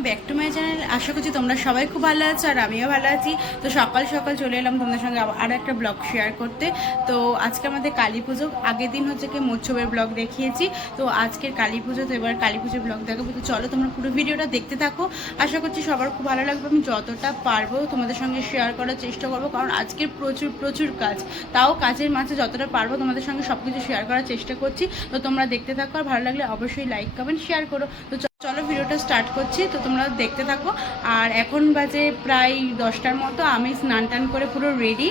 Welcome back to my channel. আশা করছি তোমরা সবাই খুব ভালো আছো আর আমিও ভালো আছি। তো সকাল সকাল চলে এলাম তোমাদের সঙ্গে আরও একটা ব্লগ শেয়ার করতে। তো আজকে আমাদের কালী পুজো, আগের দিন হচ্ছে কি মৎস্যবের ব্লগ দেখিয়েছি, তো আজকের কালী পুজো, তো এবার কালী পুজোর ব্লগ দেখাবো। তো চলো তোমরা পুরো ভিডিওটা দেখতে থাকো, আশা করছি সবার খুব ভালো লাগবে। আমি যতটা পারবো তোমাদের সঙ্গে শেয়ার করার চেষ্টা করবো, কারণ আজকের প্রচুর কাজ, তাও কাজের মাঝে যতটা পারবো তোমাদের সঙ্গে সব কিছু শেয়ার করার চেষ্টা করছি। তো তোমরা দেখতে থাকো, আর ভালো লাগলে অবশ্যই লাইক কমেন্ট শেয়ার করো। তো চলো ভিডিওটা স্টার্ট করছি, তো তোমরা দেখতে থাকো। আর এখন বাজে প্রায় 10টার মতো, আমি স্নান টান করে পুরো রেডি,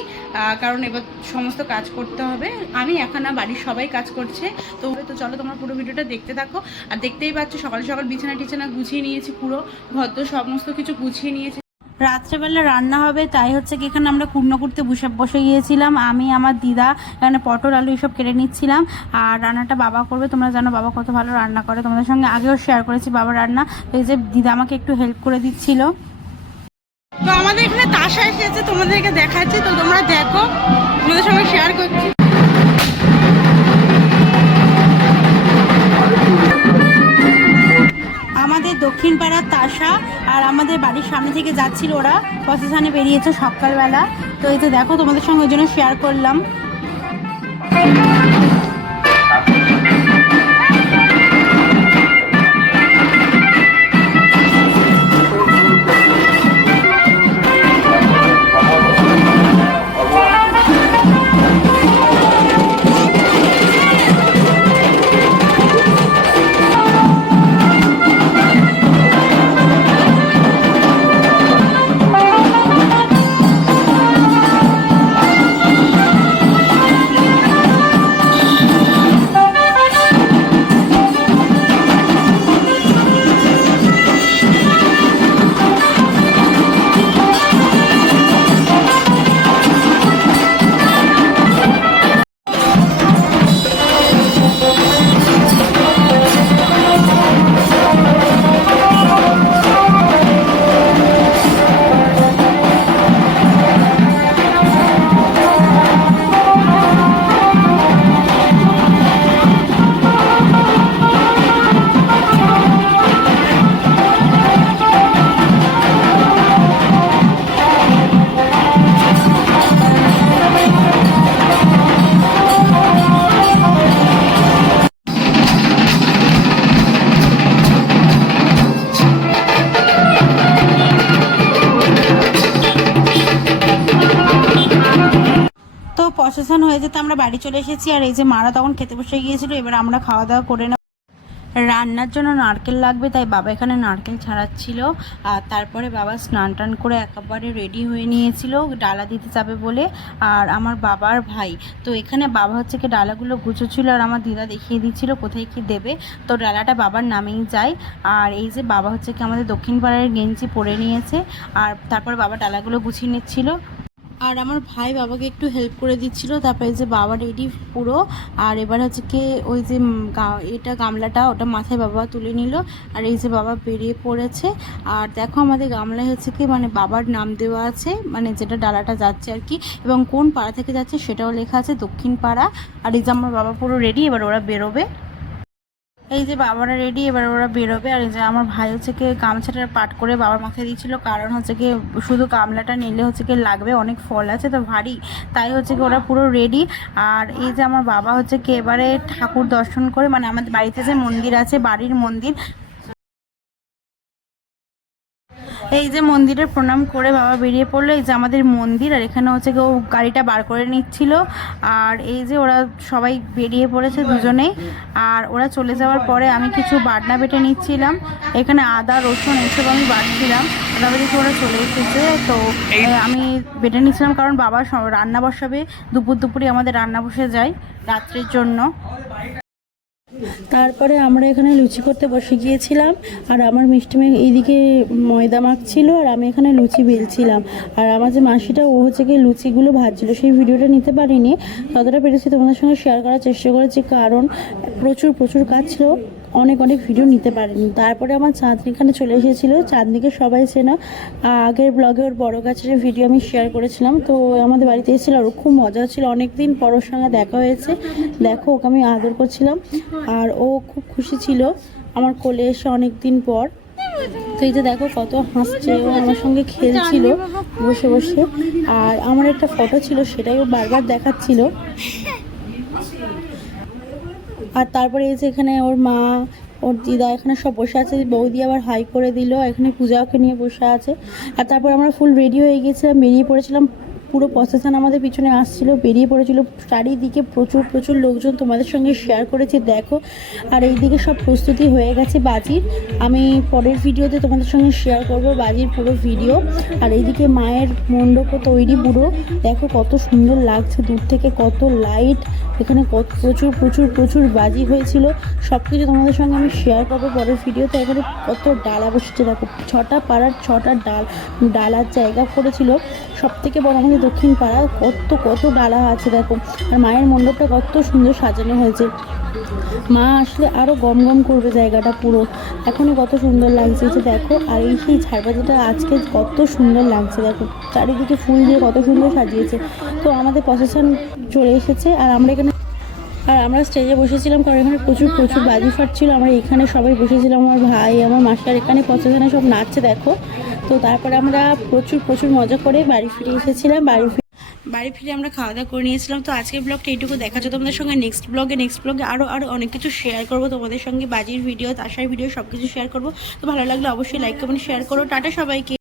কারণ এবার সমস্ত কাজ করতে হবে। আমি এখন না, বাড়ির সবাই কাজ করছে। তো চলো তোমরা পুরো ভিডিওটা দেখতে থাকো। আর দেখতেই পাচ্ছ সকাল সকাল বিছানা টিছানা গুছিয়ে নিয়েছি, পুরো ভদ্র সমস্ত কিছু গুছিয়ে নিয়েছি। রাত্রেবেলা রান্না হবে, তাই হচ্ছে কি এখানে আমরা কুটনো করতে বসে গিয়েছিলাম। আমি আমার দিদা এখানে পটল আলু এইসব কেটে নিচ্ছিলাম, আর রান্নাটা বাবা করবে। তোমরা জানো বাবা কত ভালো রান্না করে, তোমাদের সঙ্গে আগেও শেয়ার করেছি বাবার রান্না। তো এই যে দিদা আমাকে একটু হেল্প করে দিচ্ছিল। তো আমাদের এখানে তাসা এসেছে, তোমাদেরকে দেখাচ্ছি, তো তোমরা দেখো, তোমাদের সঙ্গে শেয়ার করছি। আমাদের দক্ষিণ পাড়ার তাসা, আর আমাদের বাড়ির সামনে থেকে যাচ্ছিল, ওরা প্রসেশনে বেরিয়েছে সকালবেলা। তো এই যে দেখো, তোমাদের সঙ্গে ওই জন্য শেয়ার করলাম। প্রসেশন হয়ে যেতে আমরা বাড়ি চলে এসেছি, আর এই যে মারা তখন খেতে বসে গিয়েছিল। এবার আমরা খাওয়া দাওয়া করে নেব। রান্নার জন্য নারকেল লাগবে, তাই বাবা এখানে নারকেল ছাড়াচ্ছিল। আর তারপরে বাবা স্নান টান করে একেবারে রেডি হয়ে নিয়েছিল ডালা দিতে যাবে বলে, আর আমার বাবার ভাই। তো এখানে বাবা হচ্ছে কি ডালাগুলো গুছোচ্ছিল, আর আমার দিদা দেখিয়ে দিচ্ছিল কোথায় কি দেবে। তো ডালাটা বাবার নামেই যায়। আর এই যে বাবা হচ্ছে কি আমাদের দক্ষিণ পাড়ার গেঞ্জি পরে নিয়েছে, আর তারপরে বাবা ডালাগুলো গুছিয়ে নিচ্ছিল, আর আমার ভাই বাবাকে একটু হেল্প করে দিচ্ছিল। তারপরে যে বাবা রেডি পুরো, আর এবার হচ্ছে কি ওই যে এটা গামলাটা ওটা মাথায় বাবা তুলে নিল, আর এই যে বাবা বেরিয়ে পড়েছে। আর দেখো আমাদের গামলায় হচ্ছে কি মানে বাবার নাম দেওয়া আছে, মানে যেটা ডালাটা যাচ্ছে আর কি, এবং কোন পাড়া থেকে যাচ্ছে সেটাও লেখা আছে, দক্ষিণ পাড়া। আর এই যে আমার বাবা পুরো রেডি, এবার ওরা বেরোবে। এই যে বাবারা রেডি, এবার ওরা বেরোবে। আর এই যে আমার ভাই হচ্ছে কি গামছাটা পাট করে বাবার মাথায় দিয়েছিল, কারণ হচ্ছে কি শুধু গামলাটা নিলে হচ্ছে কি লাগবে, অনেক ফল আছে তো ভারী, তাই হচ্ছে কি ওরা পুরো রেডি। আর এই যে আমার বাবা হচ্ছে কি এবারে ঠাকুর দর্শন করে, মানে আমাদের বাড়িতে যে মন্দির আছে, বাড়ির মন্দির, এই যে মন্দিরে প্রণাম করে বাবা বেরিয়ে পড়লো। এই যে আমাদের মন্দির, আর এখানে হচ্ছে কি ও গাড়িটা বার করে নিচ্ছিল। আর এই যে ওরা সবাই বেরিয়ে পড়েছে দুজনেই। আর ওরা চলে যাওয়ার পরে আমি কিছু বাটনা বেটে নিচ্ছিলাম, এখানে আদা রসুন এইসব আমি বাটছিলাম। তারপরে দেখি ওরা চলে এসেছে, তো আমি বেটে নিচ্ছিলাম, কারণ বাবা রান্না বসাবে, দুপুরে আমাদের রান্না বসে যায় রাত্রের জন্য। তারপরে আমরা এখানে লুচি করতে বসে গিয়েছিলাম, আর আমার মিষ্টি মেয়ে এইদিকে ময়দা মাখছিল, আর আমি এখানে লুচি বেলছিলাম। আর আমার যে মাসিটা, ও হচ্ছে কি লুচিগুলো ভাজছিল, সেই ভিডিওটা নিতে পারিনি, ততটা পেরেছি তোমাদের সঙ্গে শেয়ার করার চেষ্টা করেছি, কারণ প্রচুর কাজ ছিল, অনেক ভিডিও নিতে পারিনি। তারপরে আমার চাঁদনি এখানে চলে এসেছিলো। চাঁদনিকে সবাই চেনা, আগের ব্লগে ওর বড় গাছের ভিডিও আমি শেয়ার করেছিলাম। তো আমাদের বাড়িতে এসেছিলো, আর খুব মজা হচ্ছিলো, অনেকদিন পর ওর সঙ্গে দেখা হয়েছে। দেখো ওকে আমি আদর করছিলাম, আর ও খুব খুশি ছিল আমার কোলে এসে অনেক দিন পর। তো এই যে দেখো কত হাসছে, ও আমার সঙ্গে খেলছিল বসে বসে। আর আমার একটা ফটো ছিল, সেটাই ও বারবার দেখাচ্ছিল। আর তারপরে এই যে এখানে ওর মা, ওর দিদা এখানে সব বসে আছে। বৌদি আবার হাই করে দিল, এখানে পূজাকে নিয়ে বসে আছে। আর তারপর আমরা ফুল রেডি হয়ে গেছিলাম, বেরিয়ে পড়েছিলাম। পুরো প্রসেশন আমাদের পিছনে আসছিল, বেরিয়ে পড়েছিল। চারিদিকে প্রচুর প্রচুর লোকজন, তোমাদের সঙ্গে শেয়ার করেছি দেখো। আর এইদিকে সব প্রস্তুতি হয়ে গেছে বাজির। আমি পরের ভিডিওতে তোমাদের সঙ্গে শেয়ার করব বাজির পুরো ভিডিও। আর এইদিকে মায়ের মণ্ডপও তৈরি পুরো, দেখো কত সুন্দর লাগছে দূর থেকে, কত লাইট এখানে, কত প্রচুর প্রচুর প্রচুর বাজি হয়েছিল। সব কিছু তোমাদের সঙ্গে আমি শেয়ার করবো পরের ভিডিওতে। এখানে কত ডালা বসেছে দেখো, 6টা পাড়ার 6টা ডালার জায়গা করেছিল। সব থেকে বড় আমাদের দক্ষিণ পাড়া, কত কত ডালা আছে দেখো। আর মায়ের মণ্ডপটা কত সুন্দর সাজানো হয়েছে। মা আসলে আরও গম গম করবে জায়গাটা পুরো, এখনই কত সুন্দর লাগছে যে দেখো। আর এই সেই ঝাড়বাতিটা আজকে কত সুন্দর লাগছে দেখো, চারিদিকে ফুল দিয়ে কত সুন্দর সাজিয়েছে। তো আমাদের প্রসেশন চলে এসেছে, আর আমরা স্টেজে বসেছিলাম, কারণ এখানে প্রচুর প্রচুর বাজি ফাটছিল। আমরা এখানে সবাই বসেছিলাম, আমার ভাই, আমার মাস্টার এখানে প্রসেশনে সব নাচছে দেখো। তো তারপরে আমরা প্রচুর প্রচুর মজা করে বাড়ি ফিরে এসেছিলাম। বাড়ি ফিরে আমরা খাওয়া দাওয়া করে নিয়েছিলাম। তো আজকের ব্লগটা এইটুকু, দেখা যায় তোমাদের সঙ্গে নেক্সট ব্লগে আরও অনেক কিছু শেয়ার করবো তোমাদের সঙ্গে, বাজির ভিডিও, তাসার ভিডিও সব কিছু শেয়ার করবো। তো ভালো লাগলে অবশ্যই লাইক কমেন্ট শেয়ার করো। টাটা সবাইকে।